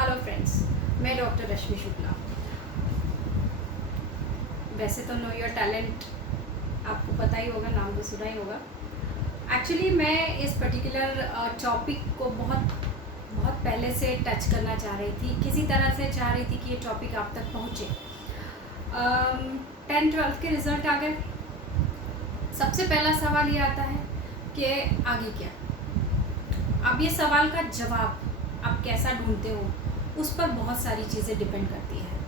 Hello friends, मैं doctor रश्मि शुक्ला। वैसे तो नो योर टैलेंट आपको पता ही होगा, नाम तो सुना ही होगा। एक्चुअली मैं इस पर्टिकुलर टॉपिक को बहुत बहुत पहले से टच करना चाह रही थी, किसी तरह से चाह रही थी कि ये टॉपिक आप तक पहुँचे। 10th-12th के रिज़ल्ट आ गए। सबसे पहला सवाल ये आता है कि आगे क्या। अब ये सवाल का जवाब आप कैसा ढूंढते हो, उस पर बहुत सारी चीज़ें डिपेंड करती है।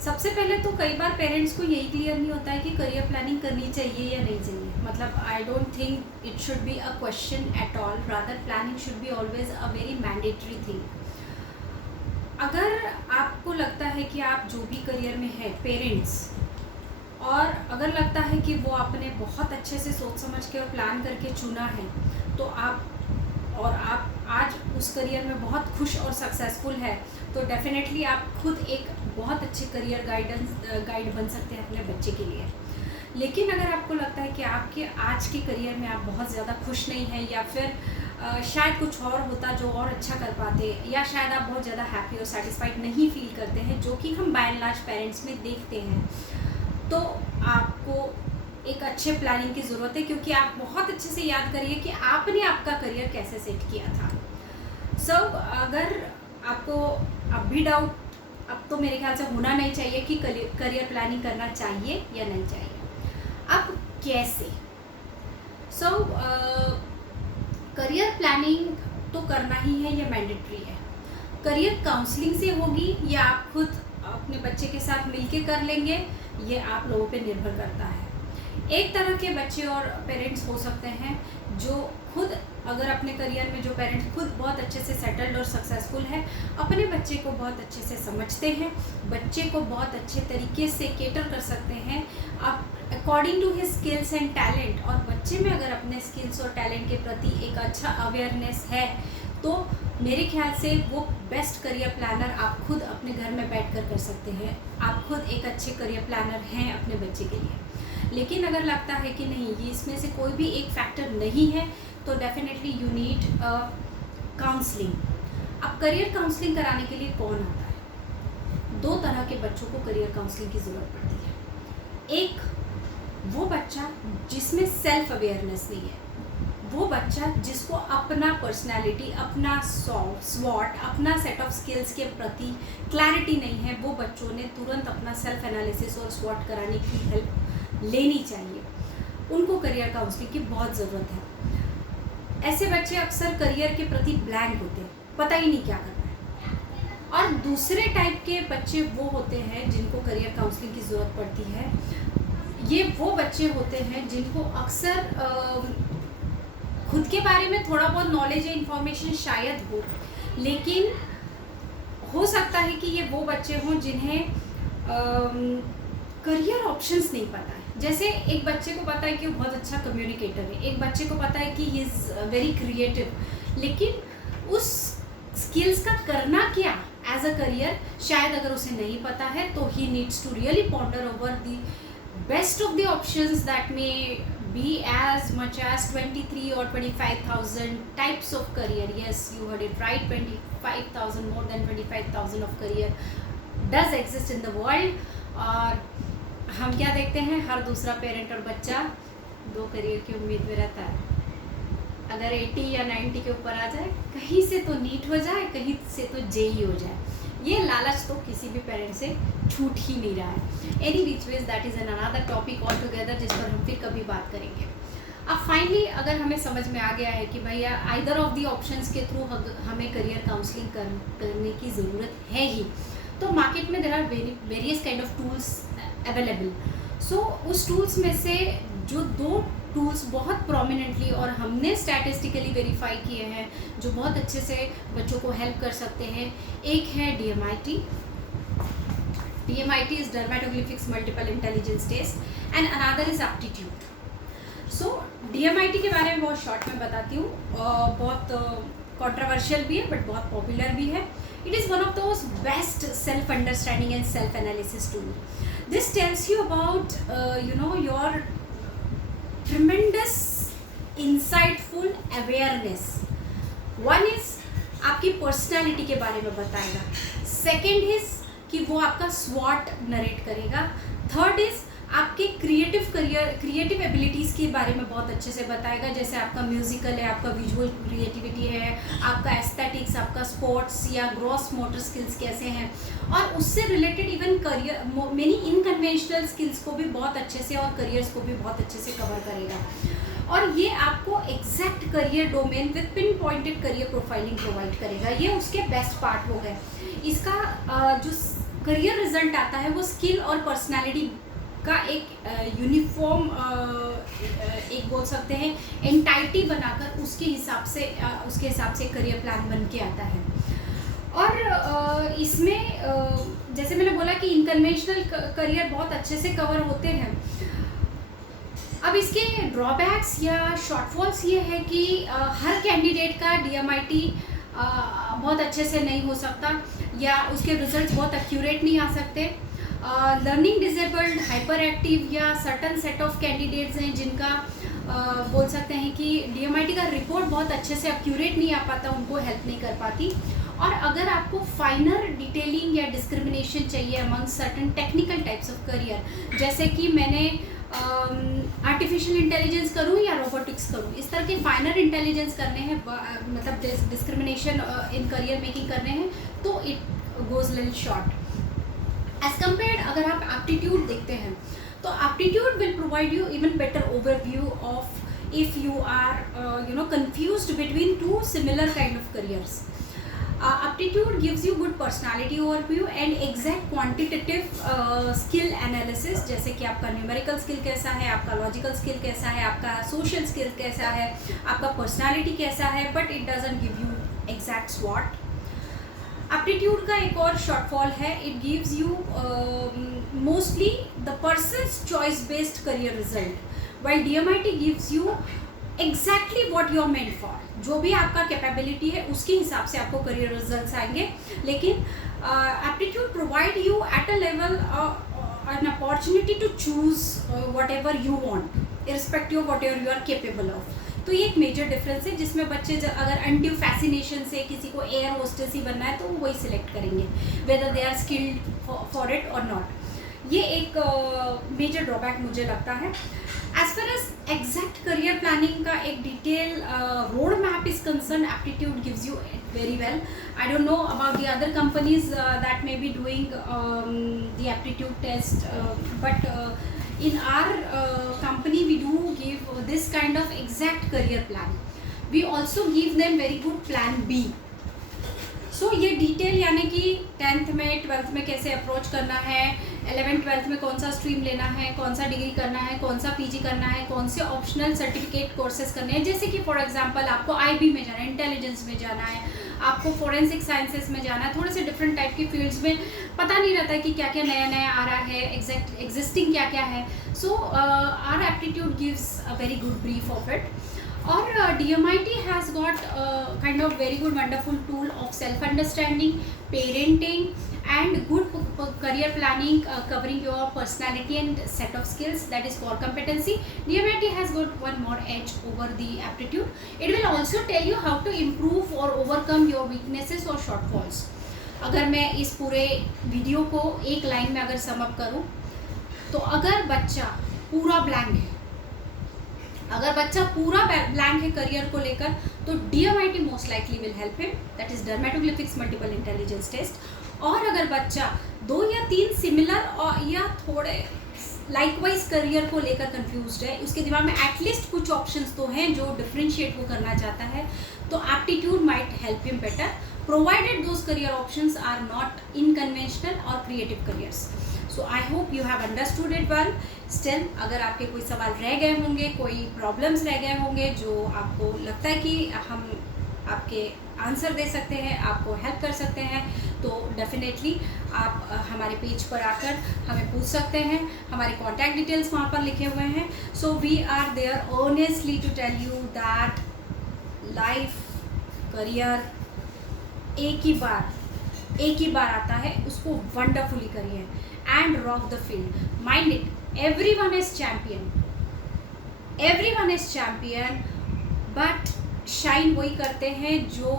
सबसे पहले तो कई बार पेरेंट्स को यही क्लियर नहीं होता है कि करियर प्लानिंग करनी चाहिए या नहीं चाहिए। मतलब I don't think it should be a question at all, rather planning should be always a very mandatory thing. अगर आपको लगता है कि आप जो भी करियर में है पेरेंट्स, और अगर लगता है कि वो आपने बहुत अच्छे से सोच समझ के और प्लान करके चुना है, तो आप आज उस करियर में बहुत खुश और सक्सेसफुल है, तो डेफिनेटली आप खुद एक बहुत अच्छे करियर गाइड बन सकते हैं अपने बच्चे के लिए। लेकिन अगर आपको लगता है कि आपके आज के करियर में आप बहुत ज़्यादा खुश नहीं हैं, या फिर शायद कुछ और होता जो और अच्छा कर पाते, या शायद आप बहुत ज़्यादा हैप्पी और सेटिस्फाइड नहीं फील करते हैं, जो कि हम बाय एंड लार्ज पेरेंट्स में देखते हैं, तो आपको एक अच्छे प्लानिंग की ज़रूरत है। क्योंकि आप बहुत अच्छे से याद करिए कि आपने आपका करियर कैसे सेट किया था। अगर आपको अब भी डाउट, अब तो मेरे ख्याल से होना नहीं चाहिए कि करियर प्लानिंग करना चाहिए या नहीं चाहिए। अब कैसे? करियर प्लानिंग तो करना ही है, ये मैंडेटरी है। करियर काउंसलिंग से होगी या आप खुद अपने बच्चे के साथ मिलके कर लेंगे, ये आप लोगों पे निर्भर करता है। एक तरह के बच्चे और पेरेंट्स हो सकते हैं जो खुद, अगर अपने करियर में जो पेरेंट्स खुद बहुत अच्छे से सेटल्ड और सक्सेसफुल है, अपने बच्चे को बहुत अच्छे से समझते हैं, बच्चे को बहुत अच्छे तरीके से केटर कर सकते हैं according to his skills and talent, और बच्चे में अगर अपने स्किल्स और टैलेंट के प्रति एक अच्छा अवेयरनेस है, तो मेरे ख्याल से वो बेस्ट करियर प्लानर आप खुद अपने घर में बैठकर कर सकते हैं। आप खुद एक अच्छे करियर प्लानर हैं अपने बच्चे के लिए। लेकिन अगर लगता है कि नहीं, ये इसमें से कोई भी एक फैक्टर नहीं है, तो डेफिनेटली यू नीड काउंसलिंग। अब करियर काउंसलिंग कराने के लिए कौन आता है? दो तरह के बच्चों को करियर काउंसलिंग की ज़रूरत पड़ती है। एक वो बच्चा जिसमें सेल्फ अवेयरनेस नहीं है, वो बच्चा जिसको अपना पर्सनैलिटी, अपना स्वॉट, अपना सेट ऑफ स्किल्स के प्रति क्लैरिटी नहीं है, वो बच्चों ने तुरंत अपना सेल्फ एनालिसिस और स्वॉट कराने की हेल्प लेनी चाहिए। उनको करियर काउंसलिंग की बहुत ज़रूरत है। ऐसे बच्चे अक्सर करियर के प्रति ब्लैंक होते हैं, पता ही नहीं क्या करना है। और दूसरे टाइप के बच्चे वो होते हैं जिनको करियर काउंसलिंग की ज़रूरत पड़ती है। ये वो बच्चे होते हैं जिनको अक्सर खुद के बारे में थोड़ा बहुत नॉलेज या इन्फॉर्मेशन शायद हो, लेकिन हो सकता है कि ये वो बच्चे हों जिन्हें करियर ऑप्शंस नहीं पता है। जैसे एक बच्चे को पता है कि वो बहुत अच्छा कम्युनिकेटर है, एक बच्चे को पता है कि ही इज़ वेरी क्रिएटिव, लेकिन उस स्किल्स का करना क्या एज अ करियर शायद अगर उसे नहीं पता है, तो he needs to really ponder over the best of the options that may be as much as 23 or 25,000 types of career. Yes, you heard it right, 25,000, more than 25,000 of career does exist in the world. और हम क्या देखते हैं, हर दूसरा parent और बच्चा दो career की उम्मीद में रहता है। अगर 80 या 90 के ऊपर आ जाए, कहीं से तो नीट हो जाए, कहीं से तो जेई हो जाए, ये लालच तो किसी भी पेरेंट से छूट ही नहीं रहा है। Any which ways that is an another topic all together, जिस पर हम फिर कभी बात करेंगे। अब फाइनली अगर हमें समझ में आ गया है कि भैया आइदर ऑफ दी ऑप्शंस के थ्रू हमें करियर काउंसलिंग करने की ज़रूरत है ही, तो मार्केट में there are various kind of tools available. उस टूल्स में से जो दो टूल्स बहुत प्रोमिनेंटली और हमने स्टैटिस्टिकली वेरीफाई किए हैं, जो बहुत अच्छे से बच्चों को हेल्प कर सकते हैं, एक है DMIT। DMIT is dermatoglyphics multiple intelligence test, and another is aptitude. DMIT के बारे में बहुत शॉर्ट में बताती हूँ, बहुत कंट्रोवर्शियल भी है बट बहुत पॉपुलर भी है। It is one of those best self understanding and self analysis tool. This tells you about your tremendous insightful awareness. One is आपकी पर्सनालिटी के बारे में बताएगा। सेकंड इज कि वो आपका स्वॉट नरेट करेगा। थर्ड इज आपके क्रिएटिव एबिलिटीज़ के बारे में बहुत अच्छे से बताएगा, जैसे आपका म्यूजिकल है, आपका विजुअल क्रिएटिविटी है, आपका एस्थेटिक्स, आपका स्पोर्ट्स या ग्रॉस मोटर स्किल्स कैसे हैं, और उससे related even career many unconventional skills को भी बहुत अच्छे से और करियर्स को भी बहुत अच्छे से कवर करेगा। और ये आपको exact career domain with pin pointed career profiling provide करेगा। ये उसके बेस्ट पार्ट हो गए। इसका जो करियर रिजल्ट आता है वो स्किल और पर्सनालिटी का एक यूनिफॉर्म एक बोल सकते हैं एंटाइटी बनाकर उसके हिसाब से करियर प्लान बन के आता है। और इसमें जैसे मैंने बोला कि इनकन्वेंशनल करियर बहुत अच्छे से कवर होते हैं। अब इसके ड्रॉबैक्स या शॉर्टफॉल्स ये है कि हर कैंडिडेट का DMIT बहुत अच्छे से नहीं हो सकता, या उसके रिजल्ट्स बहुत एक्यूरेट नहीं आ सकते। लर्निंग डिसेबल्ड, हाइपर एक्टिव या सर्टन सेट ऑफ कैंडिडेट्स हैं जिनका बोल सकते हैं कि DMIT का रिपोर्ट बहुत अच्छे से एक्यूरेट नहीं आ पाता, उनको हेल्प नहीं कर पाती। और अगर आपको फाइनर डिटेलिंग या डिस्क्रिमिनेशन चाहिए among certain technical types of career, जैसे कि मैंने आर्टिफिशियल इंटेलिजेंस करूँ या रोबोटिक्स करूँ, इस तरह के फाइनर इंटेलिजेंस करने हैं, मतलब डिस्क्रिमिनेशन इन करियर मेकिंग करने हैं, तो it goes little short as compared. अगर आप एप्टीट्यूड देखते हैं तो aptitude will provide you even better overview of if you are confused between two similar kind of careers. Aptitude gives you good personality overview and exact quantitative skill analysis, जैसे कि आपका numerical skill कैसा है, आपका logical skill कैसा है, आपका social skill कैसा है, आपका पर्सनालिटी कैसा है, but it doesn't give you exact स्वॉट। एप्टीट्यूड का एक और शॉर्टफॉल है, it gives you mostly the person's choice based career result, while DMIT gives you exactly what you are meant for. जो भी आपका कैपेबिलिटी है उसके हिसाब से आपको करियर रिजल्ट्स आएंगे, लेकिन aptitude provide you at a level an opportunity to choose whatever you want irrespective of whatever you are capable of. तो ये एक मेजर डिफरेंस है जिसमें बच्चे अगर अनड्यू फैसिनेशन से किसी को एयर होस्टेस ही बनना है तो वो वही सिलेक्ट करेंगे, whether they are skilled for it और नॉट। ये एक मेजर ड्रॉबैक मुझे लगता है। As far as exact career planning का एक detail road map is concern, aptitude gives you it very well. I don't know about the other companies that may be doing the aptitude test, but in our company we do give this kind of exact career plan. We also give them very good plan B. So ये detail यानी कि 10th में 12th में कैसे approach करना है, 11th 12th में कौन सा स्ट्रीम लेना है, कौन सा डिग्री करना है, कौन सा PG करना है, कौन से ऑप्शनल सर्टिफिकेट कोर्सेज करने हैं, जैसे कि फॉर एग्जांपल आपको IB में जाना है, इंटेलिजेंस में जाना है, आपको फोरेंसिक साइंसेस में जाना है, थोड़े से डिफरेंट टाइप की फील्ड्स में पता नहीं रहता है कि क्या क्या नया नया आ रहा है, एग्जिस्टिंग क्या क्या है। So our aptitude gives a very good brief of it. और DMIT has got kind of very good wonderful tool of self understanding, parenting and good career planning, covering your personality and set of skills, that is core competency. DMIT has got one more edge over the aptitude. It will also tell you how to improve or overcome your weaknesses or shortfalls. अगर मैं इस पूरे video को एक line में अगर sum up करूँ तो अगर बच्चा पूरा ब्लैंक है, अगर बच्चा पूरा ब्लैंक है करियर को लेकर, तो DMIT most likely will help him, that is dermatoglyphics multiple intelligence test. और अगर बच्चा 2 या 3 सिमिलर और या थोड़े लाइकवाइज करियर को लेकर कंफ्यूज्ड है, उसके दिमाग में एटलीस्ट कुछ ऑप्शंस तो हैं जो डिफ्रेंशिएट वो करना चाहता है, तो aptitude might help him better, provided those career options are not unconventional और creative careers. So I hope you have understood it well. Still अगर आपके कोई सवाल रह गए होंगे, कोई प्रॉब्लम्स रह गए होंगे जो आपको लगता है कि हम आपके आंसर दे सकते हैं, आपको हेल्प कर सकते हैं, तो डेफिनेटली आप हमारे पेज पर आकर हमें पूछ सकते हैं। हमारे कॉन्टैक्ट डिटेल्स वहाँ पर लिखे हुए हैं। So we are there honestly to tell you that life career एक ही बार आता है, उसको वंडरफुली करिए and rock the field. Mind it, everyone is champion, but shine वही करते हैं जो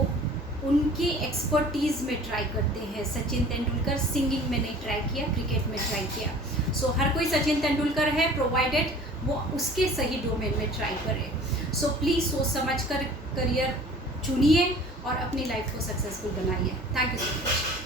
उनके एक्सपर्टीज़ में ट्राई करते हैं। सचिन तेंदुलकर सिंगिंग में नहीं ट्राई किया, क्रिकेट में ट्राई किया। सो हर कोई सचिन तेंदुलकर है, प्रोवाइडेड वो उसके सही डोमेन में ट्राई करे। सो प्लीज़ सोच समझ कर करियर चुनिए और अपनी लाइफ को सक्सेसफुल बनाइए। Thank you so much.